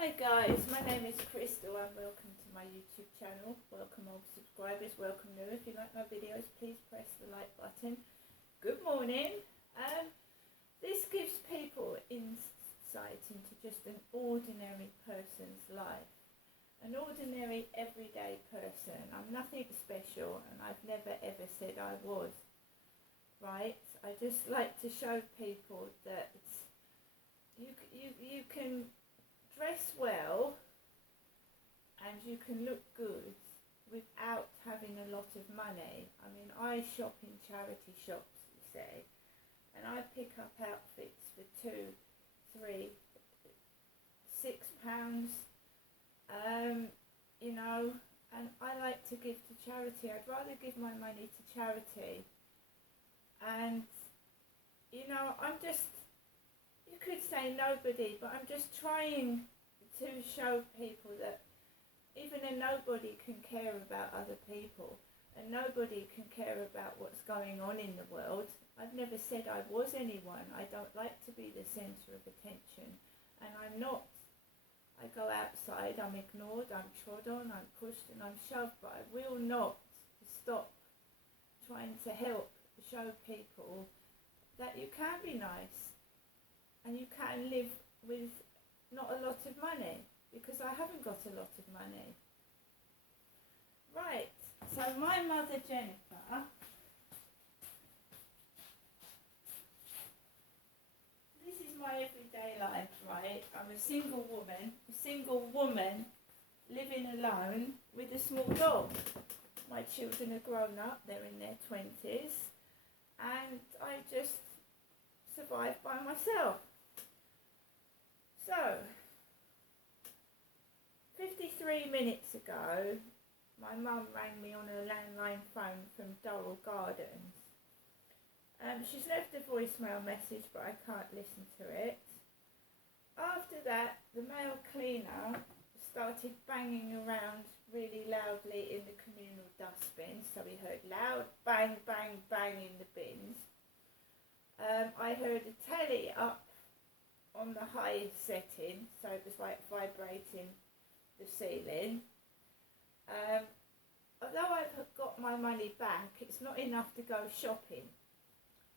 Hi guys, my name is Crystal and welcome to my YouTube channel. Welcome old subscribers, welcome new. If you like my videos, please press the like button. Good morning. This gives people insight into just an ordinary person's life. An ordinary everyday person. I'm nothing special and I've never ever said I was. Right? I just like to show people that you can dress well and you can look good without having a lot of money. I mean, I shop in charity shops, you see, and I pick up outfits for £2, £3, £6, you know, and I like to give to charity. I'd rather give my money to charity. And, you know, I'm just, you could say nobody, but I'm just trying to show people that even a nobody can care about other people, and nobody can care about what's going on in the world. I've never said I was anyone. I don't like to be the centre of attention, and I'm not. I go outside, I'm ignored, I'm trod on, I'm pushed and I'm shoved, but I will not stop trying to help show people that you can be nice and you can live with not a lot of money, because I haven't got a lot of money. Right, so my mother Jennifer, this is my everyday life, right? I'm a single woman living alone with a small dog. My children are grown up, they're in their 20s, and I just survive by myself. So, 53 minutes ago, my mum rang me on a landline phone from Durrell Gardens. She's left a voicemail message, but I can't listen to it. After that, the male cleaner started banging around really loudly in the communal dustbin, so we heard loud bang, bang, bang in the bins. I heard a telly up on the high setting, so it was like vibrating the ceiling. Although I've got my money back, it's not enough to go shopping.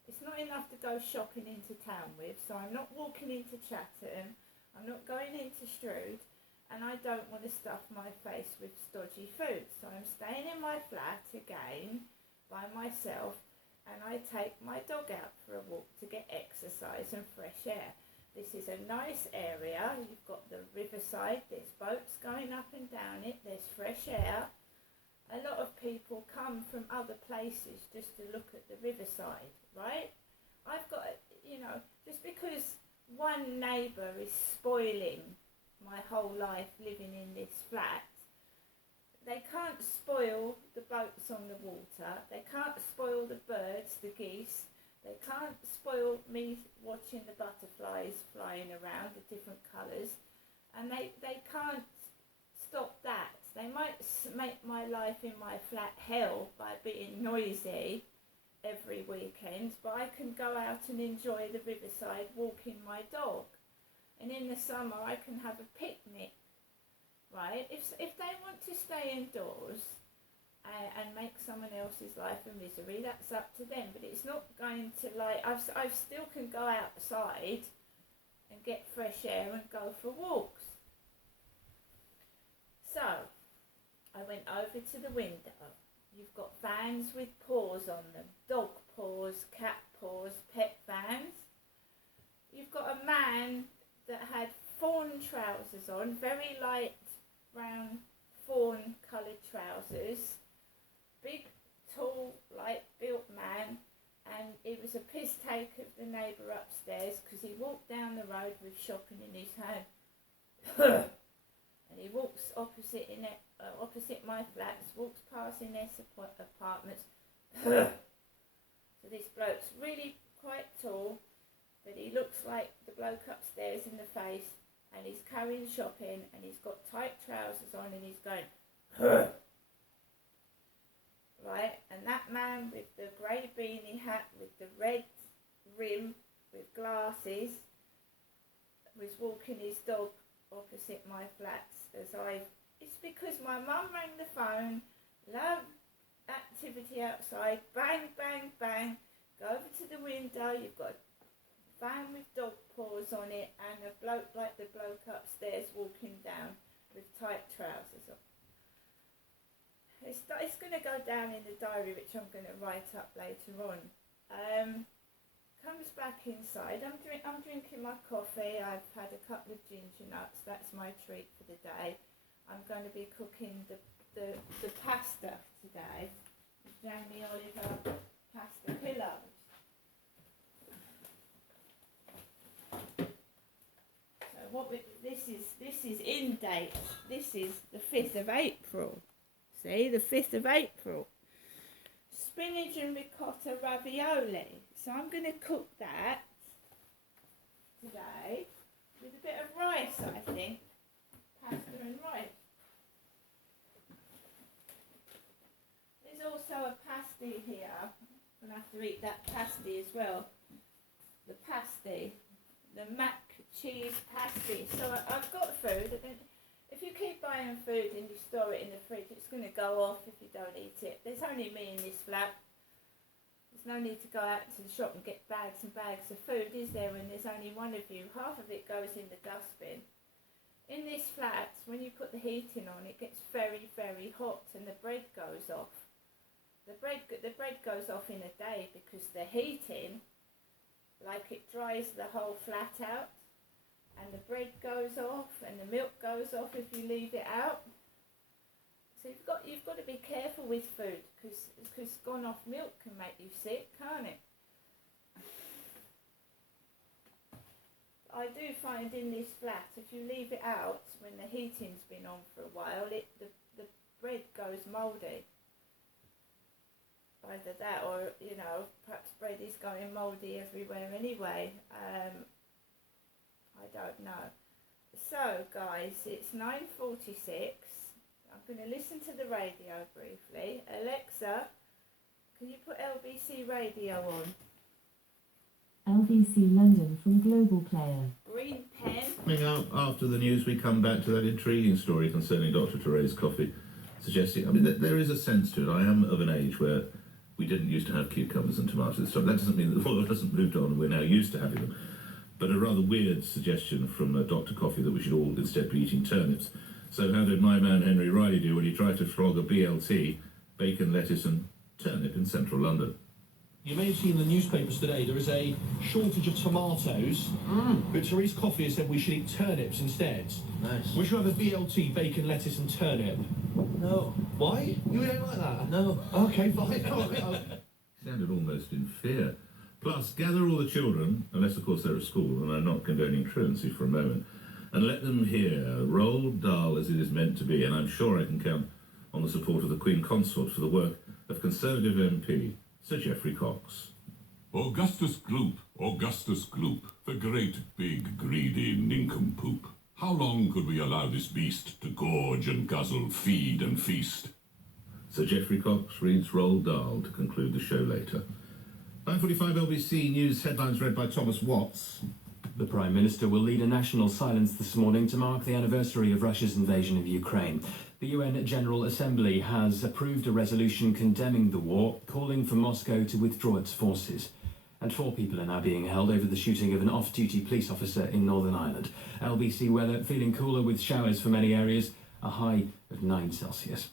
It's not enough to go shopping into town with, so I'm not walking into Chatham, I'm not going into Strood, and I don't want to stuff my face with stodgy food. So I'm staying in my flat again by myself, and I take my dog out for a walk to get exercise and fresh air. This is a nice area. You've got the riverside, there's boats going up and down it, there's fresh air. A lot of people come from other places just to look at the riverside, right? I've got, you know, just because one neighbour is spoiling my whole life living in this flat, they can't spoil the boats on the water, they can't spoil the birds, the geese, they can't spoil me watching the butterflies flying around, the different colours, and they can't stop that. They might make my life in my flat hell by being noisy every weekend, but I can go out and enjoy the riverside walking my dog. And in the summer I can have a picnic, right? If they want to stay indoors and make someone else's life a misery, that's up to them. But it's not going to, like, I still can go outside and get fresh air and go for walks. So, I went over to the window. You've got vans with paws on them, dog paws, cat paws, pet vans. You've got a man that had fawn trousers on, very light brown fawn coloured trousers, big, tall, light built man, and he was a piss take of the neighbour upstairs because he walked down the road with shopping in his hand. And he walks opposite my flats, walks past Innes apartments. So this bloke's really quite tall, but he looks like the bloke upstairs in the face, and he's carrying shopping, and he's got tight trousers on, and he's going, right? And that man with the grey beanie hat with the red rim with glasses was walking his dog opposite my flats it's because my mum rang the phone, loud activity outside, bang, bang, bang, go over to the window, you've got a van with dog paws on it and a bloke like the bloke upstairs walking down with tight trousers on. It's going to go down in the diary, which I'm going to write up later on. Comes back inside. I'm drinking my coffee. I've had a couple of ginger nuts. That's my treat for the day. I'm going to be cooking the pasta today. Jamie Oliver pasta pillows. So this is in date. This is the 5th of April. See, the 5th of April. Spinach and ricotta ravioli. So I'm going to cook that today with a bit of rice, I think. Pasta and rice. There's also a pasty here. I'm going to have to eat that pasty as well. The pasty. The mac cheese pasty. So I've got food. If you keep buying food and you store it in the fridge, it's going to go off if you don't eat it. There's only me in this flat. There's no need to go out to the shop and get bags and bags of food, is there, when there's only one of you? Half of it goes in the dustbin. In this flat, when you put the heating on, it gets very, very hot and the bread goes off. The bread goes off in a day because the heating, like, it dries the whole flat out. And the bread goes off and the milk goes off if you leave it out. So you've got to be careful with food because gone off milk can make you sick, can't it? I do find in this flat, if you leave it out when the heating's been on for a while, the bread goes mouldy. Either that or, you know, perhaps bread is going mouldy everywhere anyway. I don't know. So guys, it's 9:46. I'm going to listen to the radio briefly. Alexa, can you put LBC radio on? LBC London from Global Player. Green pen. Coming up after the news, we come back to that intriguing story concerning Dr. Therese Coffey, suggesting, I mean, there is a sense to it. I am of an age where we didn't used to have cucumbers and tomatoes and stuff. That doesn't mean that the world hasn't moved on and we're now used to having them. But a rather weird suggestion from Dr. Coffey that we should all instead be eating turnips. So how did my man Henry Riley do when he tried to flog a BLT, bacon, lettuce and turnip in central London? You may have seen in the newspapers today there is a shortage of tomatoes, but Therese Coffey has said we should eat turnips instead. Nice. We should have a BLT, bacon, lettuce and turnip. No. Why? You don't like that? No. Okay, fine. Sounded almost in fear. Plus, gather all the children, unless of course they're at school, and I'm not condoning truancy for a moment, and let them hear Roald Dahl as it is meant to be, and I'm sure I can count on the support of the Queen Consort for the work of Conservative MP Sir Geoffrey Cox. Augustus Gloop, the great big greedy nincompoop. How long could we allow this beast to gorge and guzzle, feed and feast? Sir Geoffrey Cox reads Roald Dahl to conclude the show later. 9:45 LBC News headlines read by Thomas Watts. The Prime Minister will lead a national silence this morning to mark the anniversary of Russia's invasion of Ukraine. The UN General Assembly has approved a resolution condemning the war, calling for Moscow to withdraw its forces. And 4 people are now being held over the shooting of an off-duty police officer in Northern Ireland. LBC weather feeling cooler with showers for many areas, a high of 9 Celsius.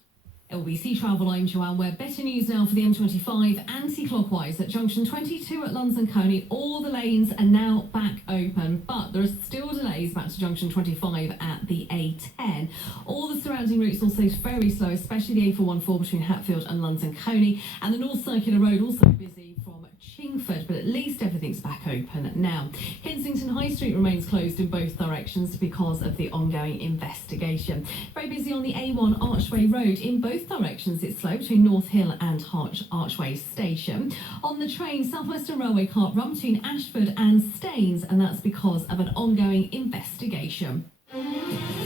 LBC Travel, I'm Joanne Webb. Better news now for the M25 anti-clockwise at junction 22 at Lunds and Coney. All the lanes are now back open, but there are still delays back to junction 25 at the A10. All the surrounding routes also very slow, especially the A414 between Hatfield and Lunds and Coney. And the North Circular Road also busy from Chingford, but at least everything's back open now. Kensington High Street remains closed in both directions because of the ongoing investigation. Very busy on the A1 Archway Road in both directions. It's slow between North Hill and Archway Station. On the train, South Western Railway can't run between Ashford and Staines, and that's because of an ongoing investigation.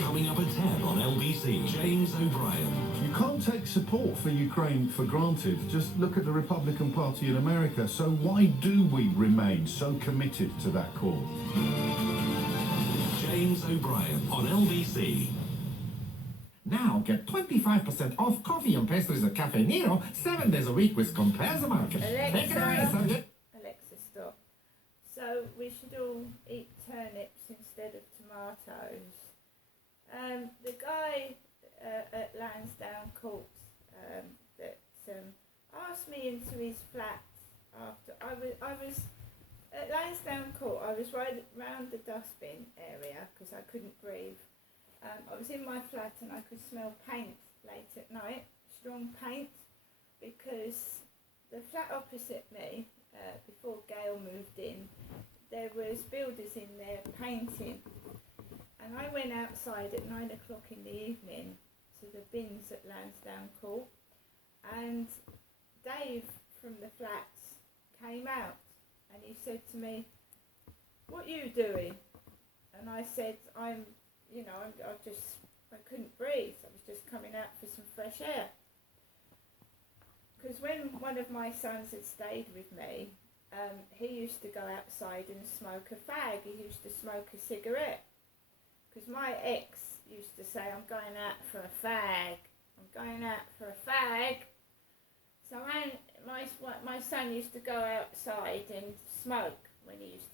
Coming up at 10 on LBC, James O'Brien. You can't take support for Ukraine for granted. Just look at the Republican Party in America. So why do we remain so committed to that cause? James O'Brien. O'Brien on LBC. Now get 25% off coffee and pastries at Cafe Nero 7 days a week with Compares the Market. Take it away, Sergeant. Alexa, stop. So we should all eat turnips instead of tomatoes. The guy at Lansdowne Court that asked me into his flat after I was at Lansdowne Court. I was right round the dustbin area because I couldn't breathe. I was in my flat and I could smell paint late at night, strong paint, because the flat opposite me, before Gail moved in, there was builders in there painting. And I went outside at 9 o'clock in the evening to the bins at Lansdowne Court, and Dave from the flats came out and he said to me, "What are you doing?" And I said, I couldn't breathe. I was just coming out for some fresh air. Because when one of my sons had stayed with me, he used to go outside and smoke a fag. He used to smoke a cigarette. Because my ex used to say, "I'm going out for a fag. I'm going out for a fag." So my son used to go outside and smoke when he used to